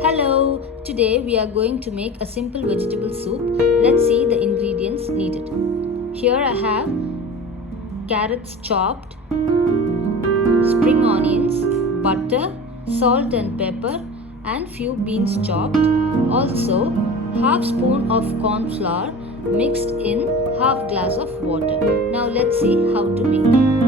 Hello, today we are going to make a simple vegetable soup. Let's see the ingredients needed. Here I have carrots chopped, spring onions, butter, salt and pepper and few beans chopped. Also half spoon of corn flour mixed in half glass of water. Now let's see how to make.